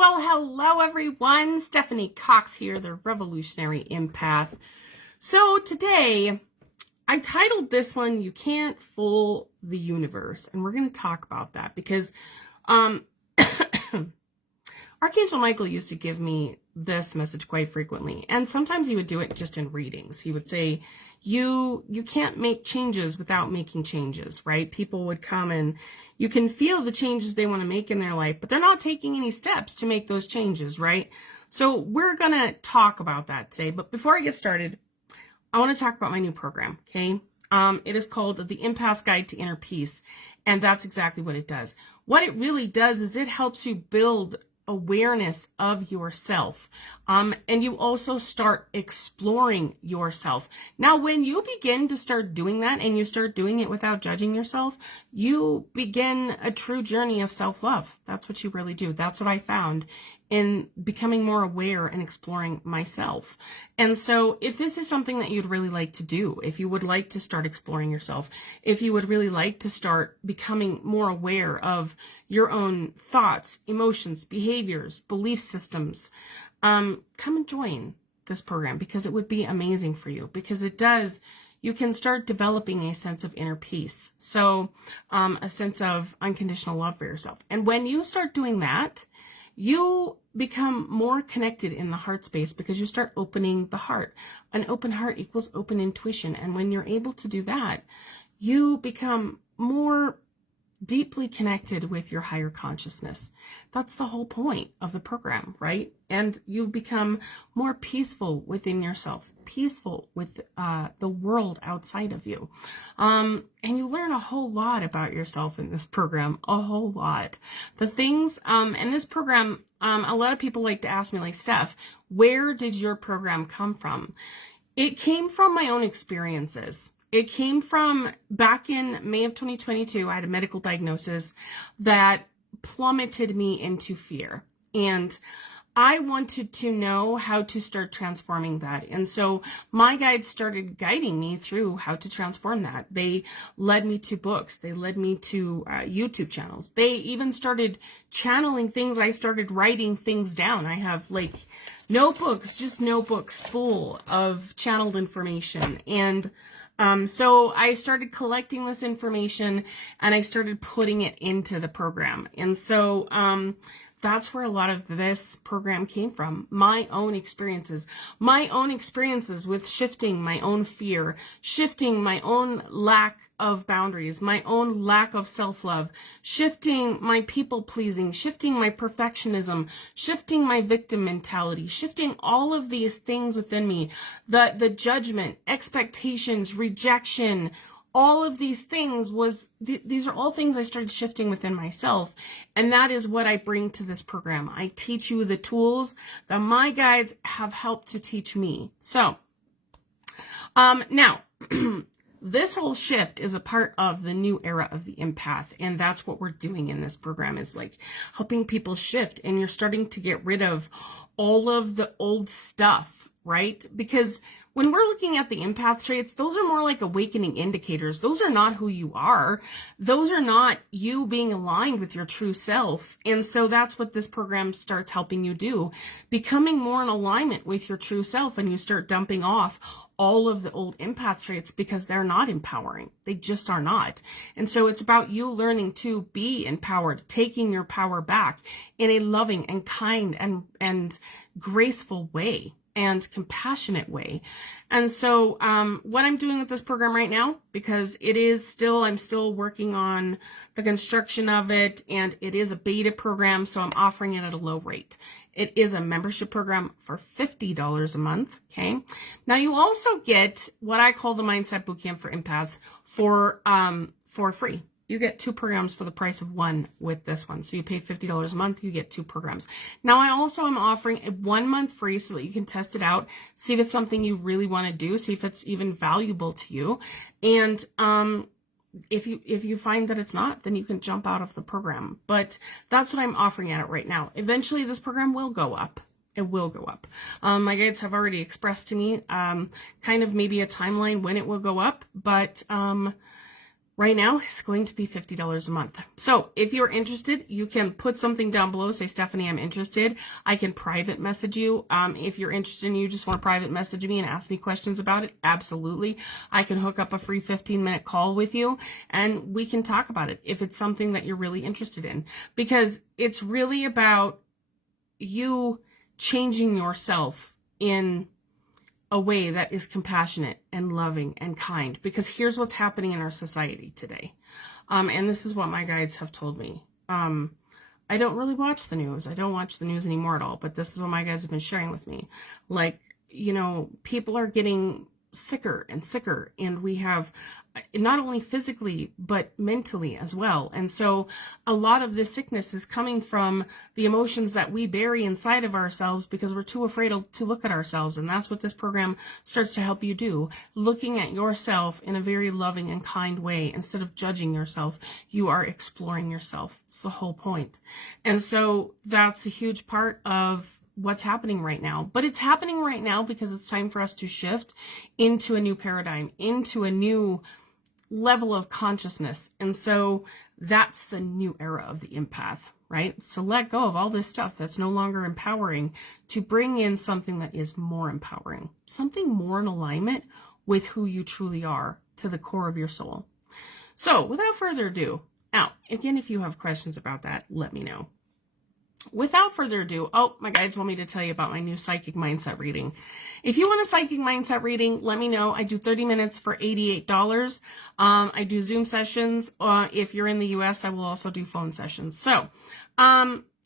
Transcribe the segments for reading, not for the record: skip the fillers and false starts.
Well, hello everyone. Stephanie Cox here, the Revolutionary Empath. So today, I titled this one, You Can't Fool the Universe. And we're going to talk about that because Archangel Michael used to give me this message quite frequently. And sometimes he would do it just in readings. He would say, you can't make changes without making changes, right? People would come and you can feel the changes they want to make in their life, but they're not taking any steps to make those changes, right? So we're going to talk about that today. But before I get started, I want to talk about my new program, okay? It is called The Empath's Guide to Inner Peace, and that's exactly what it does. What it really does is it helps you build awareness of yourself, and you also start exploring yourself. Now, when you begin to start doing that and you start doing it without judging yourself, you begin a true journey of self-love. That's what you really do. That's what I found in becoming more aware and exploring myself. And so if this is something that you'd really like to do, if you would like to start exploring yourself, if you would really like to start becoming more aware of your own thoughts, emotions, behaviors, belief systems, come and join this program because it would be amazing for you, because it does. You can start developing a sense of inner peace. So a sense of unconditional love for yourself. And when you start doing that, you become more connected in the heart space because you start opening the heart. An open heart equals open intuition. And when you're able to do that, you become more deeply connected with your higher consciousness. That's the whole point of the program, right? And you become more peaceful within yourself, peaceful with the world outside of you. And you learn a whole lot about yourself in this program, a whole lot. The things, in this program, a lot of people like to ask me, like, Steph, where did your program come from? It came from my own experiences. It came from back in May of 2022. I had a medical diagnosis that plummeted me into fear. And I wanted to know how to start transforming that. And so my guides started guiding me through how to transform that. They led me to books. They led me to YouTube channels. They even started channeling things. I started writing things down. I have like notebooks, just notebooks full of channeled information. And so I started collecting this information and I started putting it into the program. And so that's where a lot of this program came from. My own experiences with shifting my own fear, shifting my own lack of boundaries, my own lack of self-love, shifting my people-pleasing, shifting my perfectionism, shifting my victim mentality, shifting all of these things within me, the judgment, expectations, rejection, all of these things these are all things I started shifting within myself. And that is what I bring to this program. I teach you the tools that my guides have helped to teach me. So, now, this whole shift is a part of the new era of the empath. And that's what we're doing in this program, is like helping people shift. And you're starting to get rid of all of the old stuff, right? Because when we're looking at the empath traits, those are more like awakening indicators. Those are not who you are. Those are not you being aligned with your true self. And so that's what this program starts helping you do, becoming more in alignment with your true self. And you start dumping off all of the old empath traits because they're not empowering. They just are not. And so it's about you learning to be empowered, taking your power back in a loving and kind and graceful way and compassionate way. And so what I'm doing with this program right now, because I'm still working on the construction of it, and it is a beta program, so I'm offering it at a low rate. It is a membership program for $50 a month, okay? Now you also get what I call the Mindset Bootcamp for Empaths for free. You get 2 programs for the price of one with this one. So you pay $50 a month, you get 2 programs. Now I also am offering a 1 month free so that you can test it out, see if it's something you really want to do, see if it's even valuable to you. And if you find that it's not, then you can jump out of the program. But that's what I'm offering at it right now. Eventually this program will go up. It will go up. My guides have already expressed to me kind of maybe a timeline when it will go up, but right now is going to be $50 a month. So if you're interested, you can put something down below, say, Stephanie, I'm interested. I can private message you. If you're interested and you just want to private message me and ask me questions about it, absolutely. I can hook up a free 15-minute call with you and we can talk about it if it's something that you're really interested in, because it's really about you changing yourself in a way that is compassionate and loving and kind, because here's what's happening in our society today. And this is what my guides have told me. I don't really watch the news. I don't watch the news anymore at all, but this is what my guides have been sharing with me. Like, you know, people are getting sicker and sicker, and we have not only physically but mentally as well. And so a lot of this sickness is coming from the emotions that we bury inside of ourselves because we're too afraid to look at ourselves. And that's what this program starts to help you do, looking at yourself in a very loving and kind way. Instead of judging yourself, you are exploring yourself. It's the whole point. And so that's a huge part of what's happening right now. But it's happening right now because it's time for us to shift into a new paradigm, into a new level of consciousness. And so that's the new era of the empath, right? So let go of all this stuff that's no longer empowering to bring in something that is more empowering, something more in alignment with who you truly are to the core of your soul. So without further ado, now, again, if you have questions about that, let me know. Without further ado, my guides want me to tell you about my new psychic mindset reading. If you want a psychic mindset reading, let me know. I do 30 minutes for $88. I do Zoom sessions. If you're in the US, I will also do phone sessions. So,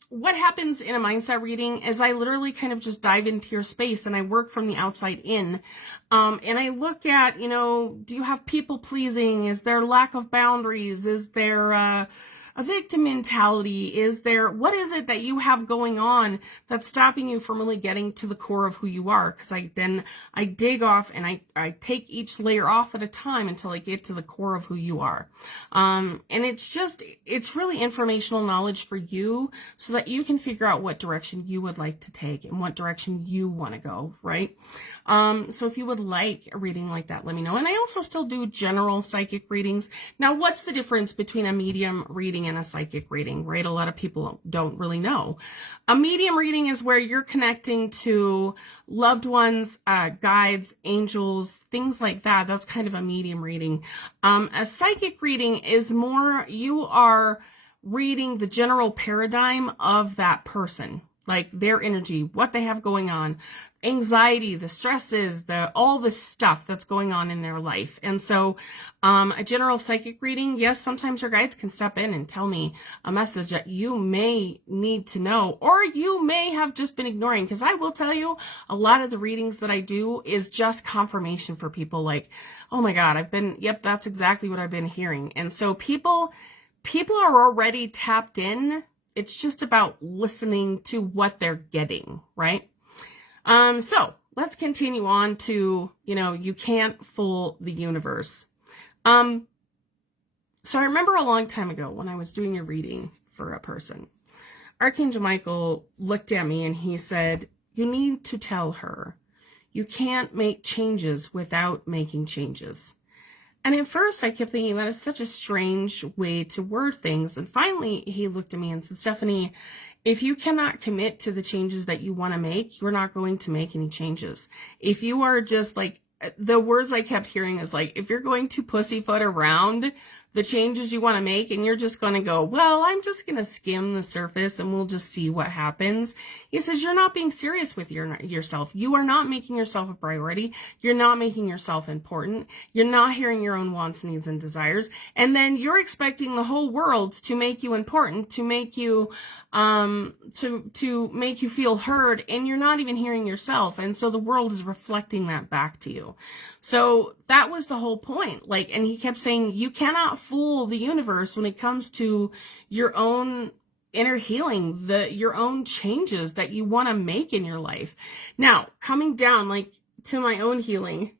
what happens in a mindset reading is I literally kind of just dive into your space and I work from the outside in. And I look at, you know, do you have people pleasing? Is there lack of boundaries? Is there, a victim mentality? Is there, what is it that you have going on that's stopping you from really getting to the core of who you are? Because I dig off and I take each layer off at a time until I get to the core of who you are. And it's really informational knowledge for you so that you can figure out what direction you would like to take and what direction you want to go, right? So if you would like a reading like that, let me know. And I also still do general psychic readings. Now, what's the difference between a medium reading and a psychic reading, right? A lot of people don't really know. A medium reading is where you're connecting to loved ones, guides, angels, things like that. That's kind of a medium reading. A psychic reading is more, you are reading the general paradigm of that person, like their energy, what they have going on, anxiety, the stresses, all the stuff that's going on in their life. And so a general psychic reading, yes, sometimes your guides can step in and tell me a message that you may need to know, or you may have just been ignoring. Because I will tell you, a lot of the readings that I do is just confirmation for people like, oh my God, yep, that's exactly what I've been hearing. And so people are already tapped in. It's just about listening to what they're getting, right? So let's continue on to, you can't fool the universe. So I remember a long time ago when I was doing a reading for a person, Archangel Michael looked at me and he said, you need to tell her you can't make changes without making changes. And at first I kept thinking that is such a strange way to word things. And finally he looked at me and said, Stephanie, if you cannot commit to the changes that you want to make, you're not going to make any changes. If you are just like, the words I kept hearing is like, if you're going to pussyfoot around the changes you want to make and you're just going to go, well, I'm just going to skim the surface and we'll just see what happens. He says, you're not being serious with yourself. You are not making yourself a priority. You're not making yourself important. You're not hearing your own wants, needs, and desires. And then you're expecting the whole world to make you important, to make you, to make you feel heard. And you're not even hearing yourself. And so the world is reflecting that back to you. So that was the whole point. And he kept saying, you cannot fool the universe when it comes to your own inner healing, your own changes that you want to make in your life. Now, coming down to my own healing,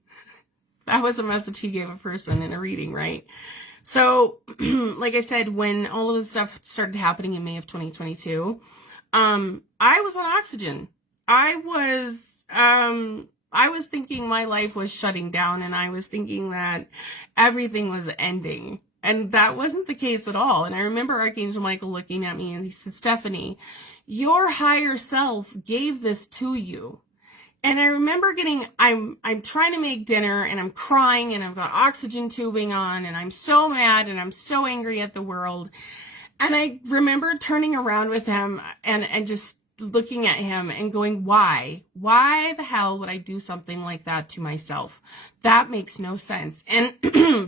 that was a message he gave a person in a reading, right? So, like I said, when all of this stuff started happening in May of 2022, I was on oxygen. I was thinking my life was shutting down and I was thinking that everything was ending. And that wasn't the case at all. And I remember Archangel Michael looking at me and he said, Stephanie, your higher self gave this to you. And I remember I'm trying to make dinner and I'm crying and I've got oxygen tubing on and I'm so mad and I'm so angry at the world. And I remember turning around with him and just looking at him and going, why the hell would I do something like that to myself? That makes no sense. And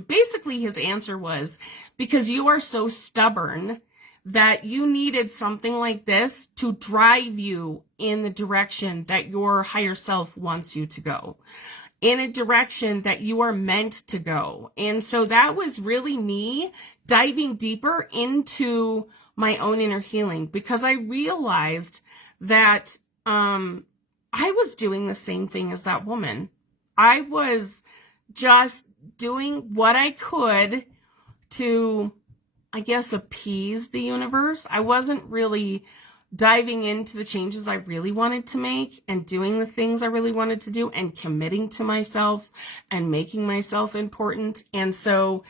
basically his answer was, because you are so stubborn that you needed something like this to drive you in the direction that your higher self wants you to go, in a direction that you are meant to go. And so that was really me diving deeper into my own inner healing, because I realized that I was doing the same thing as that woman. I was just doing what I could to, I guess, appease the universe. I wasn't really diving into the changes I really wanted to make and doing the things I really wanted to do and committing to myself and making myself important. And so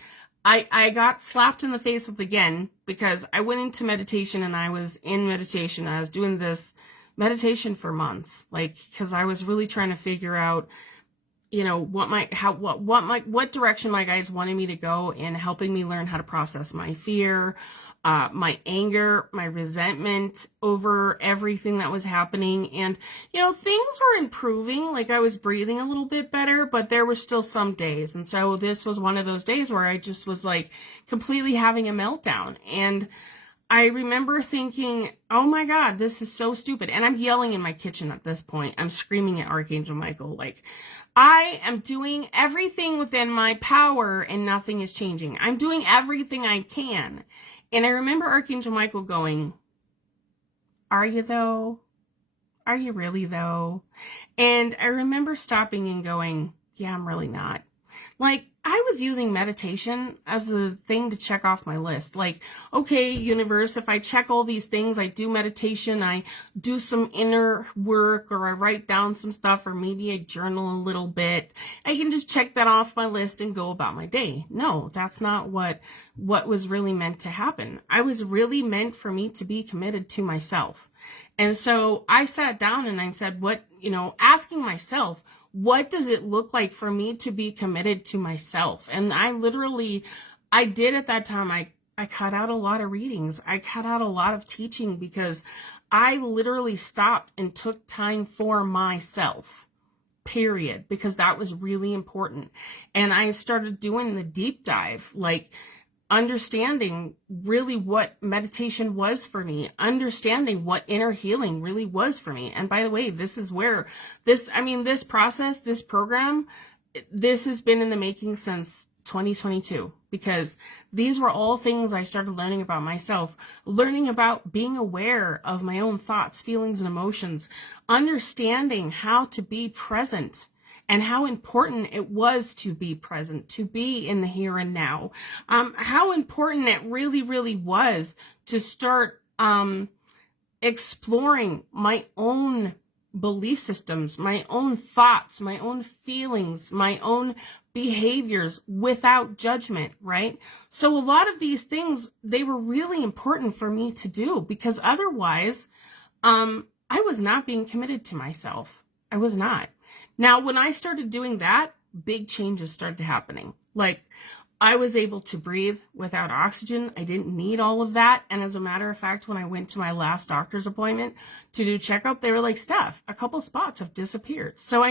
I got slapped in the face with again, because I went into meditation and I was in meditation. I was doing this meditation for months, because I was really trying to figure out, what direction my guides wanted me to go in helping me learn how to process my fear, my anger, my resentment over everything that was happening. And, things were improving. I was breathing a little bit better, but there were still some days. And so this was one of those days where I just was completely having a meltdown. And I remember thinking, oh my God, this is so stupid. And I'm yelling in my kitchen at this point. I'm screaming at Archangel Michael, I am doing everything within my power and nothing is changing. I'm doing everything I can. And I remember Archangel Michael going, are you though? Are you really though? And I remember stopping and going, yeah, I'm really not. I was using meditation as a thing to check off my list. Okay, universe, if I check all these things, I do meditation, I do some inner work, or I write down some stuff, or maybe I journal a little bit, I can just check that off my list and go about my day. No, that's not what was really meant to happen. I was really meant for me to be committed to myself. And so I sat down and I said, asking myself, what does it look like for me to be committed to myself? And I did at that time, I cut out a lot of readings. I cut out a lot of teaching, because I literally stopped and took time for myself, period, because that was really important. And I started doing the deep dive, understanding really what meditation was for me, understanding what inner healing really was for me. And by the way, this is where this process, this program, this has been in the making since 2022, because these were all things I started learning about myself, learning about being aware of my own thoughts, feelings, and emotions, understanding how to be present and how important it was to be present, to be in the here and now. How important it really, really was to start exploring my own belief systems, my own thoughts, my own feelings, my own behaviors without judgment, right? So a lot of these things, they were really important for me to do, because otherwise, I was not being committed to myself. I was not. Now, when I started doing that, big changes started happening. I was able to breathe without oxygen. I didn't need all of that. And as a matter of fact, when I went to my last doctor's appointment to do checkup, they were like, Steph, a couple spots have disappeared. So,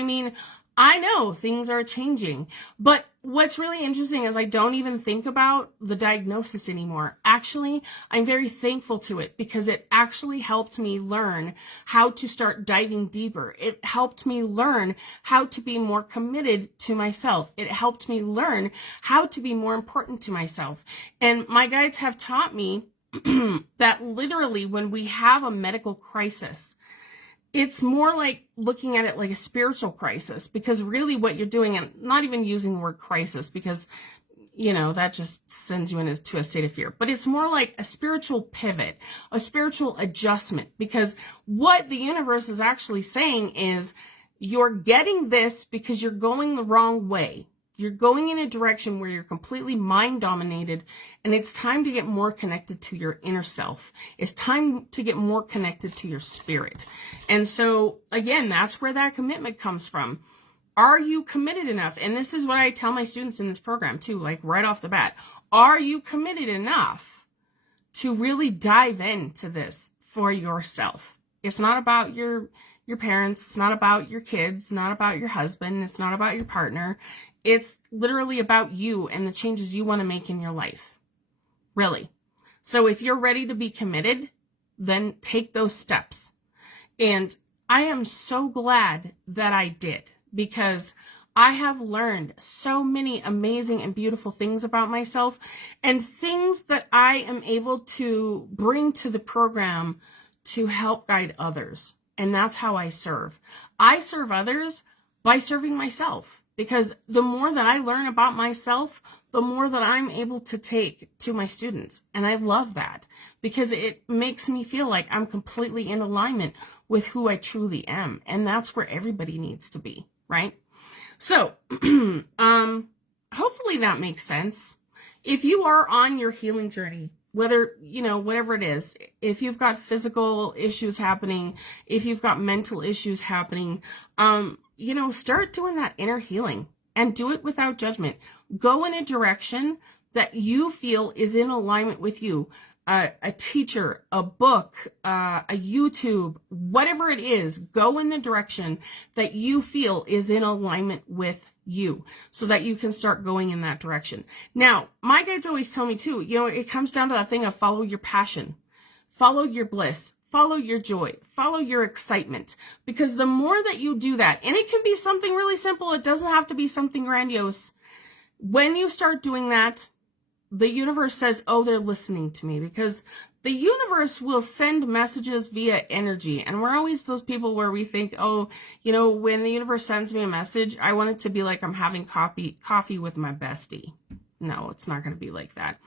I know things are changing, but what's really interesting is I don't even think about the diagnosis anymore. Actually, I'm very thankful to it, because it actually helped me learn how to start diving deeper. It helped me learn how to be more committed to myself. It helped me learn how to be more important to myself. And my guides have taught me that literally when we have a medical crisis, it's more like looking at it like a spiritual crisis, because really what you're doing, and not even using the word crisis, because, that just sends you into a state of fear, but it's more like a spiritual pivot, a spiritual adjustment, because what the universe is actually saying is you're getting this because you're going the wrong way. You're going in a direction where you're completely mind dominated, and it's time to get more connected to your inner self. It's time to get more connected to your spirit. And so again, that's where that commitment comes from. Are you committed enough? And this is what I tell my students in this program too, like right off the bat. Are you committed enough to really dive into this for yourself? It's not about your parents, it's not about your kids, not about your husband, it's not about your partner. It's literally about you and the changes you want to make in your life. Really. So if you're ready to be committed, then take those steps. And I am so glad that I did, because I have learned so many amazing and beautiful things about myself, and things that I am able to bring to the program to help guide others. And that's how I serve. I serve others by serving myself, because the more that I learn about myself, the more that I'm able to take to my students. And I love that, because it makes me feel like I'm completely in alignment with who I truly am. And that's where everybody needs to be, right? So, hopefully that makes sense. If you are on your healing journey, whether, whatever it is, if you've got physical issues happening, if you've got mental issues happening, start doing that inner healing, and do it without judgment. Go in a direction that you feel is in alignment with you. A teacher, a book, a YouTube, whatever it is, go in the direction that you feel is in alignment with you, so that you can start going in that direction. Now, my guides always tell me too, it comes down to that thing of follow your passion, follow your bliss, follow your joy, follow your excitement, because the more that you do that, and it can be something really simple, it doesn't have to be something grandiose. When you start doing that, the universe says, oh, they're listening to me, because the universe will send messages via energy. And we're always those people where we think, oh, when the universe sends me a message, I want it to be like I'm having coffee with my bestie. No, it's not going to be like that.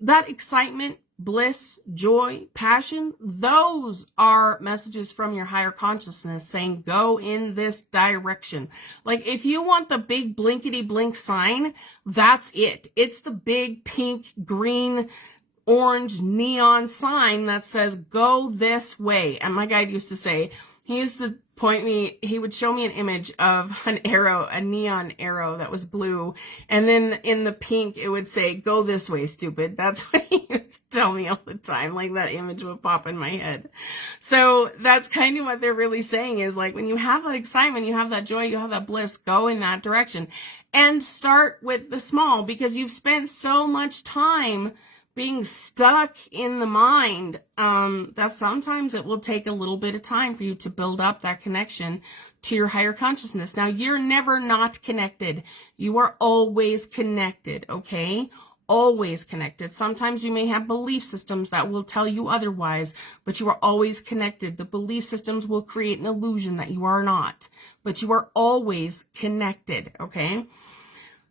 That excitement, bliss, joy, passion, those are messages from your higher consciousness saying, go in this direction. Like if you want the big blinkety blink sign, that's it. It's the big pink, green, orange neon sign that says, go this way. And my guide used to say, he used to he would show me an image of an arrow, a neon arrow that was blue. And then in the pink, it would say, go this way, stupid. That's what he used to tell me all the time. Like that image would pop in my head. So that's kind of what they're really saying is like, when you have that excitement, you have that joy, you have that bliss, go in that direction and start with the small, because you've spent so much time being stuck in the mind, that sometimes it will take a little bit of time for you to build up that connection to your higher consciousness. Now, you're never not connected. You are always connected, okay? Always connected. Sometimes you may have belief systems that will tell you otherwise, but you are always connected. The belief systems will create an illusion that you are not, but you are always connected, okay?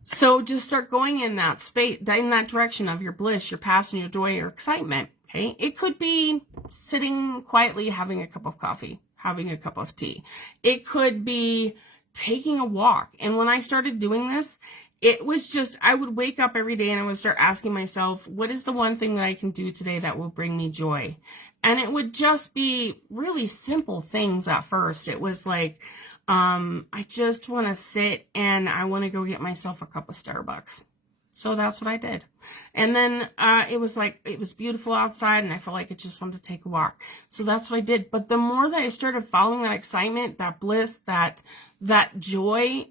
So just start going in that space, in that direction of your bliss, your passion, your joy, your excitement. Okay. It could be sitting quietly, having a cup of coffee, having a cup of tea. It could be taking a walk. And when I started doing this, it was just, I would wake up every day and I would start asking myself, what is the one thing that I can do today that will bring me joy? And it would just be really simple things at first. It was like, I just want to sit and I want to go get myself a cup of Starbucks. So that's what I did. And then, it was beautiful outside and I felt like I just wanted to take a walk. So that's what I did. But the more that I started following that excitement, that bliss, that joy,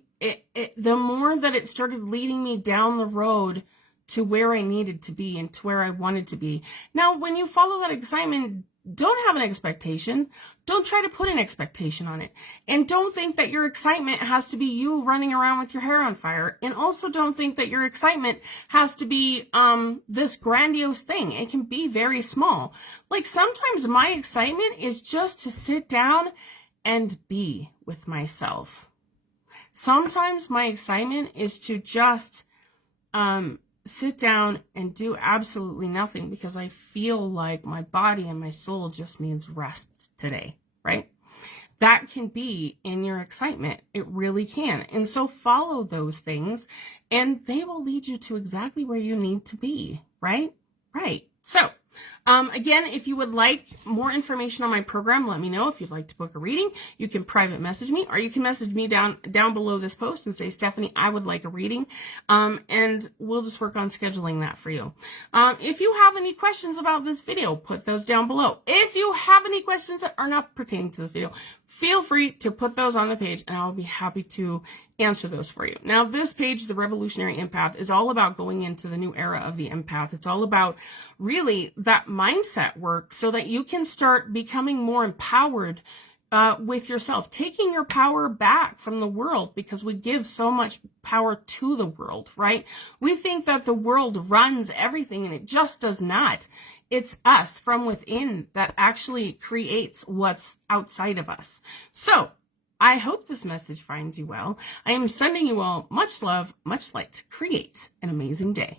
the more that it started leading me down the road to where I needed to be and to where I wanted to be. Now, when you follow that excitement, don't have an expectation. Don't try to put an expectation on it. And don't think that your excitement has to be you running around with your hair on fire. And also don't think that your excitement has to be this grandiose thing. It can be very small. Like sometimes my excitement is just to sit down and be with myself. Sometimes my excitement is to just sit down and do absolutely nothing because I feel like my body and my soul just needs rest today, right? that can be in your excitement. It really can. And so follow those things and they will lead you to exactly where you need to be, right? Right. So, again, if you would like more information on my program, let me know. If you'd like to book a reading, you can private message me, or you can message me down below this post and say, Stephanie, I would like a reading. And we'll just work on scheduling that for you. If you have any questions about this video, put those down below. If you have any questions that are not pertaining to this video, feel free to put those on the page and I'll be happy to answer those for you. Now, this page, The Revolutionary Empath, is all about going into the new era of the empath. It's all about really that mindset work so that you can start becoming more empowered with yourself, taking your power back from the world, because we give so much power to the world, right? We think that the world runs everything and it just does not. It's us from within that actually creates what's outside of us. So I hope this message finds you well. I am sending you all much love, much light. Create an amazing day.